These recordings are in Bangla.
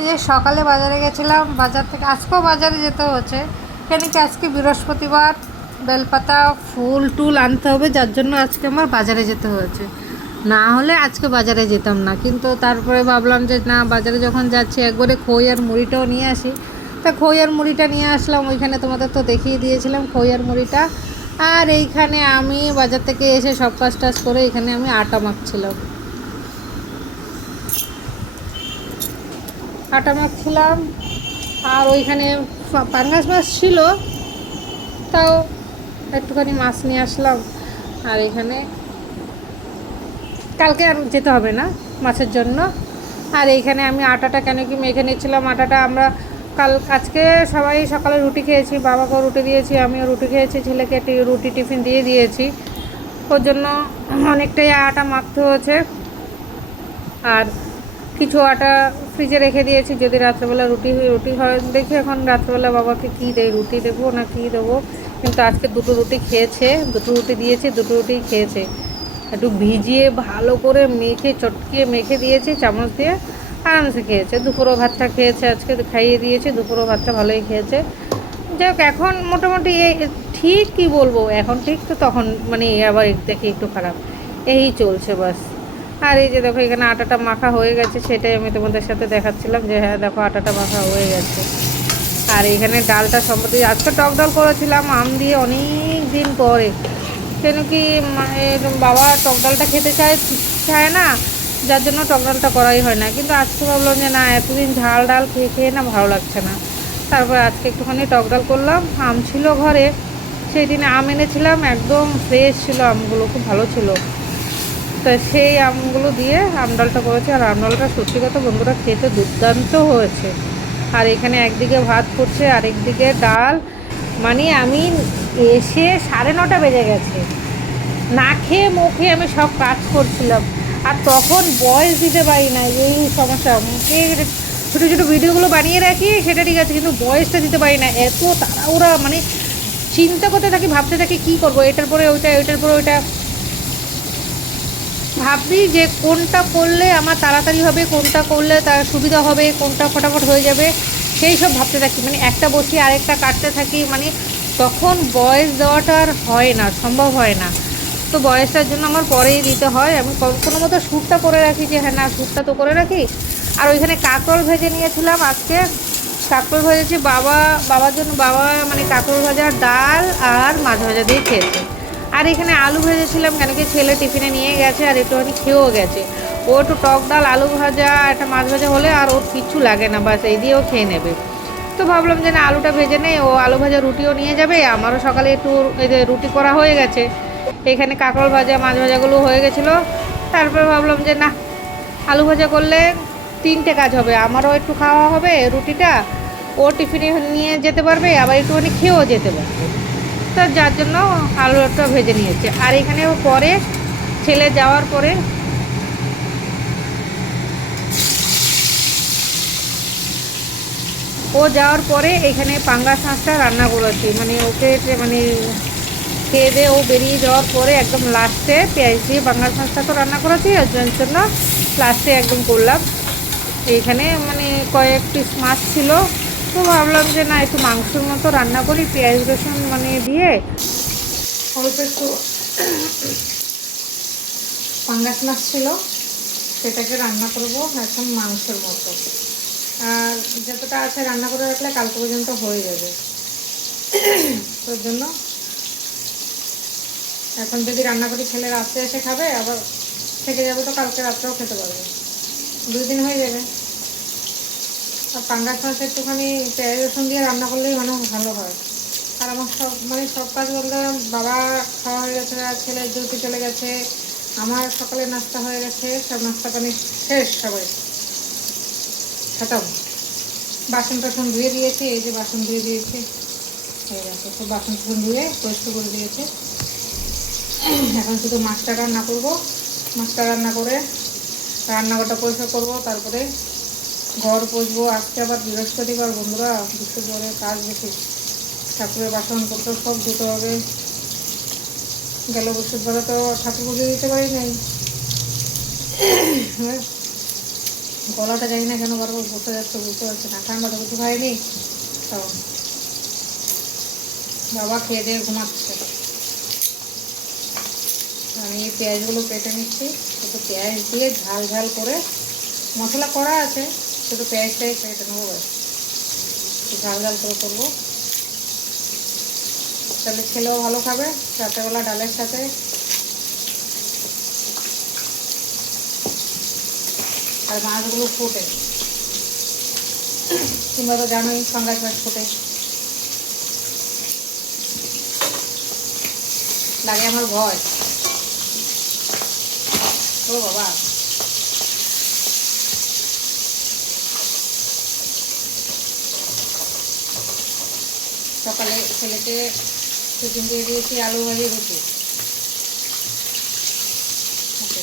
এই যে সকালে বাজারে গেছিলাম, বাজার থেকে আজকেও বাজারে যেতে হচ্ছে কেন কি আজকে বৃহস্পতিবার, বেলপাতা ফুল টুল আনতে হবে, যার জন্য আজকে আমার বাজারে যেতে হয়েছে। না হলে আজকে বাজারে যেতাম না, কিন্তু তারপরে ভাবলাম যে না, বাজারে যখন যাচ্ছি একবারে খই আর মুড়িটাও নিয়ে আসি। তা খই আর মুড়িটা নিয়ে আসলাম। ওইখানে তোমাদের তো দেখিয়ে দিয়েছিলাম খই আর মুড়িটা। আর এইখানে আমি বাজার থেকে এসে সব কাজ টাজ করে এখানে আমি আটা মাখছিলাম। আটা মাখছিলাম। আর ওইখানে পাঙ্গাস মাছ ছিল, তাও একটুখানি মাছ নিয়ে আসলাম। আর এখানে কালকে আর যেতে হবে না মাছের জন্য। আর এইখানে আমি আটাটা কেন কি মেখে নিচ্ছিলাম, আটাটা আমরা আজকে সবাই সকালে রুটি খেয়েছি, বাবাকেও রুটি দিয়েছি, আমিও রুটি খেয়েছি, ছেলেকে রুটি টিফিন দিয়ে দিয়েছি। ওর জন্য অনেকটাই আটা মাখতে হয়েছে। আর কিছু আটা ফ্রিজে রেখে দিয়েছি, যদি রাত্রেবেলা রুটি রুটি হয় দেখি এখন রাত্রেবেলা বাবাকে কী দেয়, রুটি দেবো না কী দেবো। কিন্তু আজকে দুটো রুটি খেয়েছে, দুটো রুটি দিয়েছি, দুটো রুটি খেয়েছে। একটু ভিজিয়ে ভালো করে মেখে চটকিয়ে মেখে দিয়েছি চামচ দিয়ে, আরামসে খেয়েছে। দুপুরও ভাতটা খেয়েছে, আজকে খাইয়ে দিয়েছি, দুপুরও ভাতটা ভালোই খেয়েছে। যাই হোক, এখন মোটামুটি ঠিক কী বলবো, এখন ঠিক তো তখন মানে আবার দেখি একটু খারাপ, এই চলছে বাস। আর এই যে দেখো এখানে আটাটা মাখা হয়ে গেছে, সেটাই আমি তোমাদের সাথে দেখাচ্ছিলাম যে হ্যাঁ দেখো আটাটা মাখা হয়ে গেছে। আর এখানে ডালটা সম্প্রতি আজকে টক ডাল করেছিলাম আম দিয়ে অনেক দিন পরে, কেন কি মায়ের বাবা টক ডালটা খেতে চায় না, যার জন্য টক ডালটা করাই হয় না। কিন্তু আজকে ভাবলাম যে না, এতদিন ঝাল ডাল খেয়ে খেয়ে না ভালো লাগছে না, তারপর আজকে একটুখানি টক ডাল করলাম। আম ছিল ঘরে, সেই দিনে আম এনেছিলাম, একদম ফ্রেশ ছিল আমগুলো, খুব ভালো ছিল। তো সেই আমগুলো দিয়ে আম ডালটা করেছি। আর আম ডালটা সত্যি কথা বন্ধুরা খেতে দুর্দান্ত হয়েছে। আর এখানে একদিকে ভাত করছে আর একদিকে ডাল, মানে আমি এসে 9:30 বেজে গেছে, না খেয়ে মুখে আমি সব কাজ করছিলাম। আর তখন বয়স দিতে পারি না, এই সমস্যা। মুখে ছোটো ছোটো ভিডিওগুলো বানিয়ে রাখি সেটা ঠিক আছে, কিন্তু বয়সটা দিতে পারি না, এত তাড়াহুড়া, মানে চিন্তা করতে থাকি, ভাবতে থাকি কী করবো, এটার পরে ওইটা, ওইটার পরে ওইটা। ভাবি যে কোনটা করলে আমার তাড়াতাড়ি হবে, কোনটা করলে তার সুবিধা হবে, কোনটা ফটাফট হয়ে যাবে, সেই সব ভাবতে থাকি। মানে একটা বসিয়ে আরেকটা কাটতে থাকি, মানে তখন বয়স দেওয়াটা আর হয় না, সম্ভব হয় না। তো বয়সটার জন্য আমার পরেই দিতে হয়। আমি কোনো মতো শ্যুটটা করে রাখি যে হ্যাঁ না, শ্যুটটা তো করে রাখি। আর ওইখানে কাঁকরোল ভেজে নিয়েছিলাম আজকে, কাঁকরোল ভেজেছি বাবার জন্য। বাবা মানে কাঁকরোল ভাজা, ডাল আর মাছ ভাজা দিয়ে খেয়েছে। আর এখানে আলু ভেজেছিলাম, কেন কি ছেলে টিফিনে নিয়ে গেছে আর একটুখানি খেয়েও গেছে। ও একটু টক ডাল, আলু ভাজা, একটা মাছ ভাজা হলে আর ওর কিচ্ছু লাগে না, বাস এই দিয়েও খেয়ে নেবে। তো ভাবলাম যে না, আলুটা ভেজে নেই, ও আলু ভাজা রুটিও নিয়ে যাবে, আমারও সকালে একটু এই যে রুটি করা হয়ে গেছে। এখানে কাঁকরোল ভাজা, মাছ ভাজাগুলো হয়ে গেছিলো। তারপরে ভাবলাম যে না, আলু ভাজা করলে 3টে কাজ হবে, আমারও একটু খাওয়া হবে রুটিটা, ও টিফিনে নিয়ে যেতে পারবে, আবার একটুখানি খেয়েও যেতে পারবে। তো যার জন্য আলুটা ভেজে নিয়েছে। আর এখানে পরে ছেলে যাওয়ার পরে এখানে পাঙ্গাস মাছটা রান্না করেছি, মানে ওকে মানে খেয়ে দিয়ে ও বেরিয়ে যাওয়ার পরে একদম লাস্টে পেঁয়াজ দিয়ে পাঙ্গাস মাছটা তো রান্না করেছি, আর যার জন্য লাস্টে একদম করলাম। এইখানে মানে কয়েক পিস মাছ ছিল, তো ভাবলাম যে না, একটু মাংসের মতো রান্না করি, পেঁয়াজ রসুন মানে দিয়ে অল্প একটু। পাঙ্গাস মাছ ছিল, সেটাকে রান্না করব এখন মাংসের মতো। আর যতটা আছে রান্না করে রাখলে কালকে পর্যন্ত হয়ে যাবে। তোর জন্য এখন যদি রান্না করি, ছেলে রাত্রে এসে খাবে, আবার থেকে যাবে, তো কালকে রাত্রেও খেতে পারবে, 2 দিন হয়ে যাবে। আর পাঙ্গাস মাছ একটুখানি পেঁয়াজ রসুন দিয়ে রান্না করলেই মানে ভালো হয়। আর আমার সব কাজ বলতে, বাবা খাওয়া হয়ে গেছে, আর ছেলে ডিউটি চলে গেছে, আমার সকালে নাস্তা হয়ে গেছে, সব নাস্তা পানি শেষ, সবাই খতম। বাসন টাসন ধুয়ে দিয়েছি, এই যে বাসন ধুয়ে দিয়েছি, হয়ে গেছে সব, বাসন টাসন ধুয়ে পরিষ্কার করে দিয়েছে। এখন শুধু মাছটা রান্না করবো, মাছটা রান্না করে রান্নাঘরটা পরিষ্কার করবো, তারপরে ঘর পুছবো। আজকে আবার বৃহস্পতিবার বন্ধুরা, বৃহস্পতিবারের কাজ বেশি, ঠাকুরের বাসনপত্র সব ধুতে হবে। গেল বৃহস্পতিবারে তো ঠাকুর পুজো দিতে পারি নাই, গলাটা জানি না কেন বারবার বসে যাচ্ছে, বুঝতে পারছি না। ঠান্ডা তো কিছু খাইনি। তো বাবা খেয়ে দিয়ে ঘুমাচ্ছে। আমি এই পেঁয়াজগুলো কেটে নিচ্ছি, একটু পেঁয়াজ দিয়ে ঝাল ঝাল করে, মশলা করা আছে, শুধু পেঁয়াজটাই কেটে নেবো, ব্যাস ঝাল ঝাল করে করবো। তাহলে ছেলেও ভালো খাবে রাতেরবেলা ডালের সাথে। আর মাছগুলো ফুটে, কিংবা তো জানোই পাঙ্গাস মাছ ফুটে লাগে, আমার ভয়। ও বাবা, সকালে ছেলেকে টিফিন দিয়ে দিয়েছি আলু ভাজি রুটি, ওকে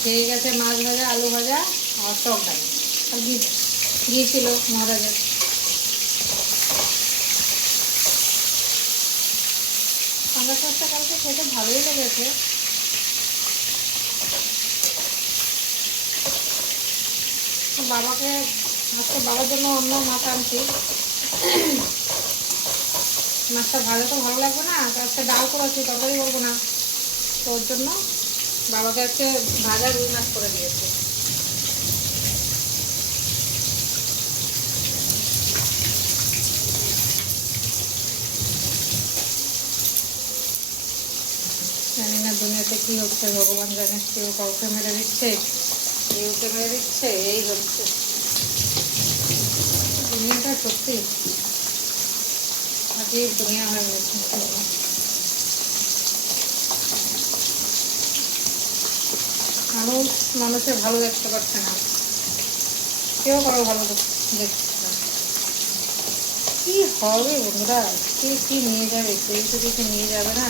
খেয়ে গেছে মাছ ভাজা আলু ভাজা আর টক ডাল, আর গিয়েছিল মহারাজের। পাঙ্গাস মাছটা কালকে খেতে ভালোই লেগেছে। বাবাকে আজকে বাবার জন্য অন্য মাছ আনছি। মাছটা ভাজা তো ভালো লাগবে না, আজকে ডাল করেছি, তরকারি করবো না, তো ওর জন্য বাবাকে আজকে ভাজা রুই মাছ করে দিয়েছি। জানি না দুনিয়াতে কী হচ্ছে, ভগবান জানে। কেউ কাউকে মেরে দিচ্ছে, কেউকে মেরে দিচ্ছে, এই হচ্ছে দুনিয়াটা। সত্যি আজীব দুনিয়া হয়ে গেছে। মানুষ মানুষের ভালো দেখতে পারছে না, কেউ কারো ভালো দেখছে না। কী হবে বন্ধুরা, কে কী নিয়ে যাবে, কেউ তো কিছু নিয়ে যাবে না,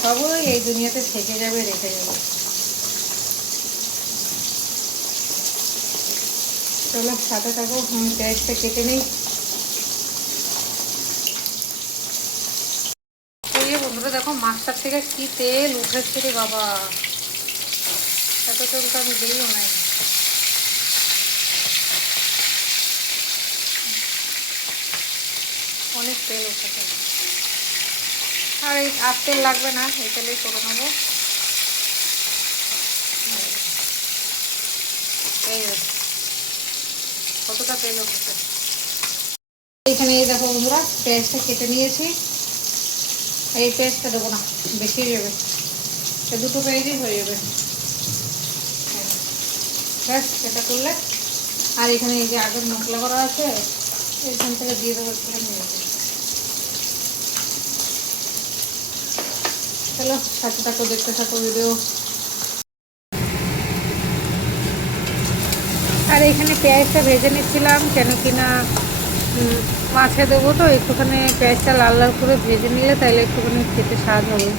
সবই এই দুনিয়াতে থেকে যাবে, রেখে যাবে। চলো সাথে থাকো, আমি পেঁয়াজটা কেটে নিই। এই বন্ধুরা দেখো, মাছটার থেকে কি তেল উঠেছে রে বাবা, এত তেল তো আমি দিইও নাই। অনেক তেল উঠেছে, আর এই আর তেল লাগবে না, এই তেলেই করে নেবো। এই কতটা তেল উঠেছে। এইখানে এই দেখো বন্ধুরা, পেঁয়াজটা কেটে নিয়েছি। এই পেঁয়াজটা দেবো না, বেশি যাবে, দুটো পেঁয়াজই হয়ে যাবে, ব্যাস এটা করলে। আর এখানে এই যে আগের মশলা করা আছে, এইখান থেকে দিয়ে দেবো একটু নিয়ে যাবে। চলো সাথে থাকো, দেখতে থাকো ভিডিও। আর এখানে পেঁয়াজটা ভেজে নিচ্ছিলাম, কেন কি না মাছে দেবো তো, একটুখানি পেঁয়াজটা লাল লাল করে ভেজে নিলে তাহলে একটুখানি খেতে স্বাদ হবে,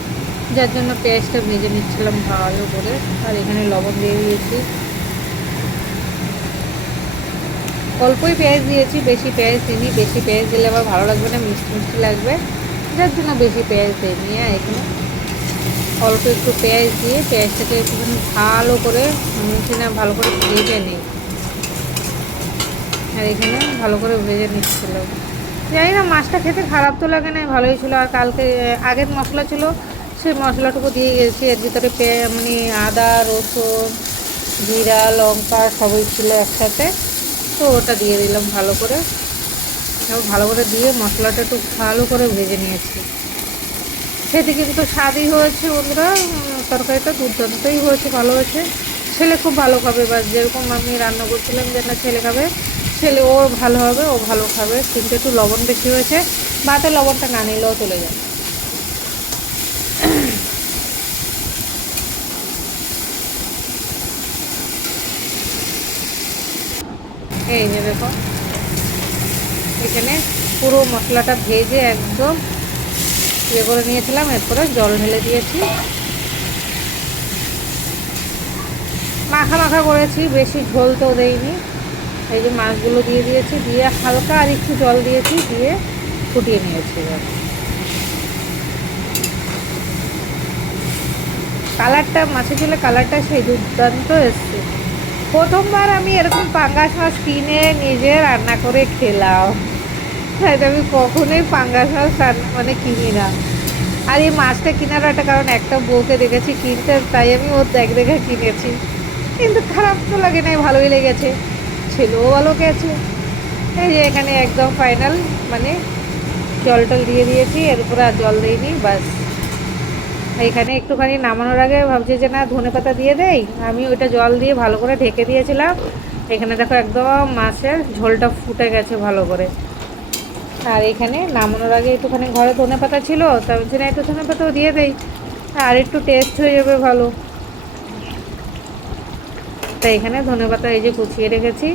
যার জন্য পেঁয়াজটা ভেজে নিচ্ছিলাম ভালো করে। আর এখানে লবণ দিয়ে দিয়েছি, অল্পই পেঁয়াজ দিয়েছি, বেশি পেঁয়াজ দিইনি। বেশি পেঁয়াজ দিলে আবার ভালো লাগবে না, মিষ্টি মিষ্টি লাগবে, যার জন্য বেশি পেঁয়াজ দিইনি। এখানে অল্প একটু পেঁয়াজ দিয়ে পেঁয়াজটাকে একটুখানি ভালো করে ভালো করে ভেজে নিই। আর এখানে ভালো করে ভেজে নিচ্ছিলাম। জানি না মাছটা খেতে খারাপ তো লাগে না, ভালোই ছিল। আর কালকে আগের মশলা ছিল, সেই মশলাটুকু দিয়ে গেছি। এর ভিতরে মানে আদা রসুন জিরা লঙ্কা সবই ছিল একসাথে, তো ওটা দিয়ে দিলাম ভালো করে। ভালো করে দিয়ে মশলাটা একটু ভালো করে ভেজে নিয়েছি। খেতে কিন্তু স্বাদই হয়েছে বন্ধুরা, তরকারিটা দুর্দান্তই হয়েছে, ভালো হয়েছে। ছেলে খুব ভালো খাবে, বা যেরকম আমি রান্না করছিলাম যে না ছেলে খাবে, ছেলে ওর ভালো হবে, ও ভালো খাবে। কিন্তু একটু লবণ বেশি হয়েছে, ভাতে লবণটা না নিলেও চলে যায়। এই যে দেখো, এখানে পুরো মশলাটা ভেজে একদম ইয়ে করে নিয়েছিলাম, এরপরে জল ঢেলে দিয়েছি, মাখা মাখা করেছি, বেশি ঝোল তো দেইনি। এই যে মাছগুলো দিয়ে দিয়েছি, দিয়ে হালকা আর একটু জল দিয়েছি, দিয়ে ফুটিয়ে নিয়েছি। কালারটা মাছের ঝোলে কালারটা সেই দুর্দান্ত এসছে। প্রথমবার আমি এরকম পাঙ্গাস মাছ কিনে নিজে রান্না করে খেলাম। হ্যাঁ, আমি কখনোই পাঙ্গাস মাছ মানে কিনি না। আর এই মাছটা কেনার একটা কারণ, একটা বউকে দেখেছি কিনতে, তাই আমি ওর দেখে কিনেছি। কিন্তু খারাপ তো লাগে নাই, ভালোই লেগেছে, ছেলেও ভালো গেছে। এই যে এখানে একদম ফাইনাল, মানে জল টল দিয়ে দিয়েছি, এর উপরে আর জল দিইনি, বাস। এইখানে একটুখানি নামানোর আগে ভাবছি যে না ধনেপাতা দিয়ে দেই, আমি ওইটা জল দিয়ে ভালো করে ঢেকে দিয়েছিলাম। এখানে দেখো একদম মাছের ঝোলটা ফুটে গেছে ভালো করে। আর এখানে নামানোর আগে একটুখানি ঘরে ধনেপাতা ছিল, তা বলছি না একটু ধনেপাতাও দিয়ে দেই, আর একটু টেস্ট হয়ে যাবে ভালো। তাই এখানে ধনেপাতা এই যে কুচিয়ে রেখেছি,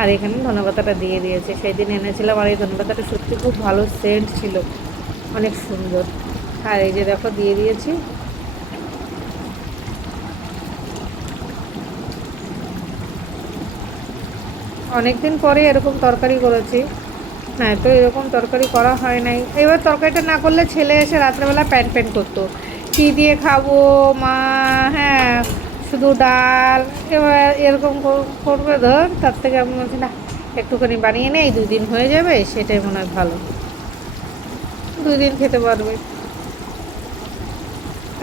আর এখানে ধনেপাতাটা দিয়ে দিয়েছে। সেই দিন এনেছিলাম, আর এই ধনেপাতাটা সত্যি খুব ভালো সেন্ট ছিল, অনেক সুন্দর। আর এই যে দেখো দিয়ে দিয়েছি। অনেক দিন পরে এরকম তরকারি করেছি, হ্যাঁ, তো এরকম তরকারি করা হয় নাই। এবার তরকারিটা না করলে ছেলে এসে রাত্রেবেলা প্যান প্যান করতো, কী দিয়ে খাবো মা, হ্যাঁ শুধু ডাল। এবার এরকম করবে, ধর তার থেকে আমি বলছি না একটুখানি বানিয়ে নেই, 2 দিন হয়ে যাবে, সেটাই মনে হয় ভালো, 2 দিন খেতে পারবে।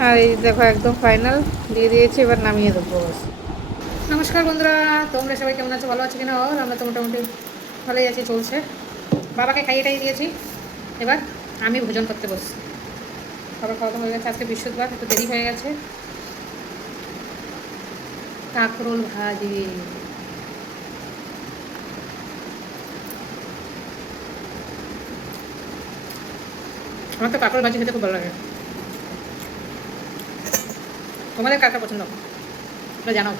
আর এই দেখো একদম ফাইনাল দিয়ে দিয়েছি, এবার নামিয়ে দেবো বাস। নমস্কার বন্ধুরা, তোমরা সবাই কেমন আছো, ভালো আছো কিনা? আমরা তো মোটামুটি ভালোই আছি, চলছে। বাবাকে খাইয়েটাই দিয়েছি, এবার আমি ভোজন করতে বসছি। খাবার খাওয়া হয়ে গেছে, আজকে বৃহস্পতিবার, একটু দেরি হয়ে গেছে। কাঁকরোল ভাজি, আমার তো কাঁকরোল ভাজি খেতে খুব ভালো লাগে। তোমাদের কার কার পছন্দ তোমরা জানাও।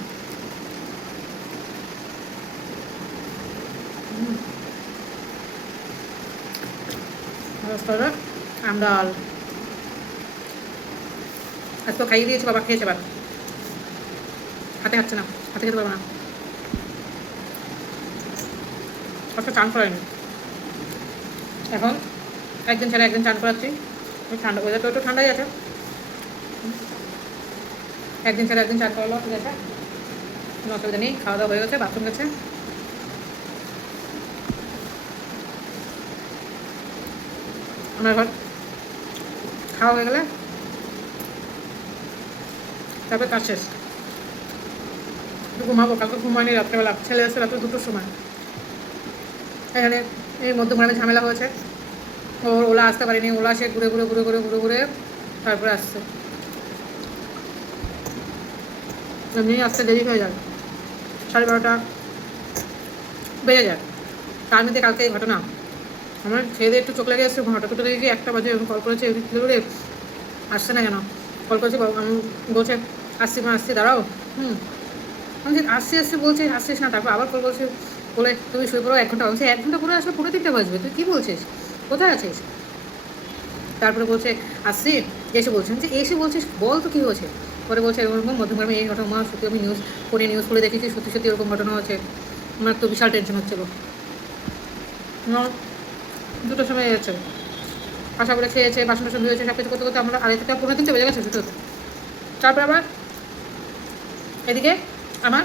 আমডাল আজ তো খাইয়ে দিয়েছি, বাবা খেয়েছে, এবার হাতে খাচ্ছে না, হাতে খেতে পারবো না, আজকে চান করাইনি। এখন একদিন ছাড়া একদিন চান করাচ্ছি, ঠান্ডা ওয়েদার তো একটু ঠান্ডাই আছে, একদিন ছাড়া একদিন চান করালো, ঠিক আছে, কোনো অসুবিধা নেই। খাওয়া দাওয়া হয়ে গেছে, বাথরুম গেছে। আমার ঘর খাওয়া হয়ে গেলে তারপরে কাজ শেষ, একটু ঘুমাবো। কালকে ঘুমায়নি রাত্রেবেলা, ছেলে এসে রাত্রে 2টোর সময়। এখানে এই মধ্যমগ্রামে ঝামেলা হয়েছে, ওলা আসতে পারিনি, ওলা সে ঘুরে ঘুরে ঘুরে ঘুরে ঘুরে ঘুরে তারপরে আসছে, এমনি আসতে দেরি হয়ে যায়, 12:30 বেজে যায়। তার মধ্যে কালকে এই ঘটনা, আমার খেয়ে দিয়ে একটু চোখ লেগে এসছে, হঠাৎ করে দেখি 1টা বাজে, কল করেছে, করে আসছে না কেন, কল করেছি, আমি বলছে আসছি মা আসছি, দাঁড়াও। আমি আসছি আসছি বলছি, আসছিস না, তারপর আবার কল বলছি, বলে তুমি শুয়ে পড়ো 1 ঘন্টা। বলছি 1 ঘন্টা পরে আসলে 2:30 বাজবে, তুই কী বলছিস, কোথায় আছিস? তারপরে বলছে আসছি, এসে বলছেন যে এসে বলছিস বল তো কী হয়েছে। পরে বলছে এরকম মধ্যমগ্রামে এই ঘটনা, সত্যি আমি ফোনে নিউজ করে দেখেছি, সত্যি সত্যি এরকম ঘটনা হচ্ছে। আমার তো বিশাল টেনশন হচ্ছিলো। 2টোর সময় গেছে, আশা করে খেয়েছে, বাসন টাসন ধুয়েছে, সব কিছু করতে করতে আমরা 2:30 বেজে গেছে 2টো। তারপরে আবার এদিকে আমার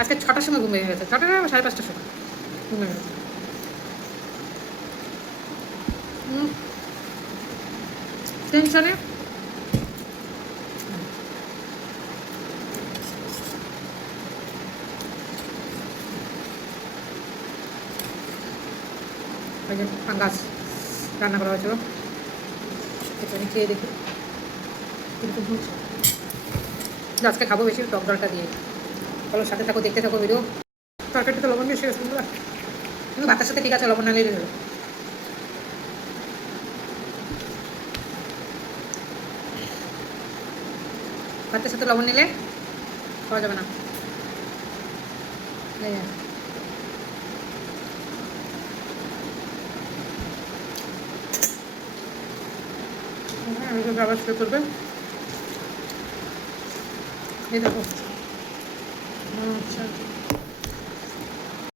আজকে 6টার সময় ঘুম ভেঙে গেছে, 6টা না 5:30টার সময় ঘুম ভেঙে গেছে। টেনশনে ওই যে ফাঙ্গাস রান্না করা হয়েছিল, এখানে খেয়ে দেখি কিন্তু আজকে খাবো বেশি টক ডালটা দিয়ে। বলো, সাথে থাকো, দেখতে থাকো ভিডিও। তরকারিটা তো লবণ বেশি গেছে, কিন্তু ভাতের সাথে ঠিক আছে, লবণ না নিয়ে দিল। ভাতের সাথে লবণ নিলে খাওয়া যাবে না। আবার শুরু করবে, এই দেখো। আচ্ছা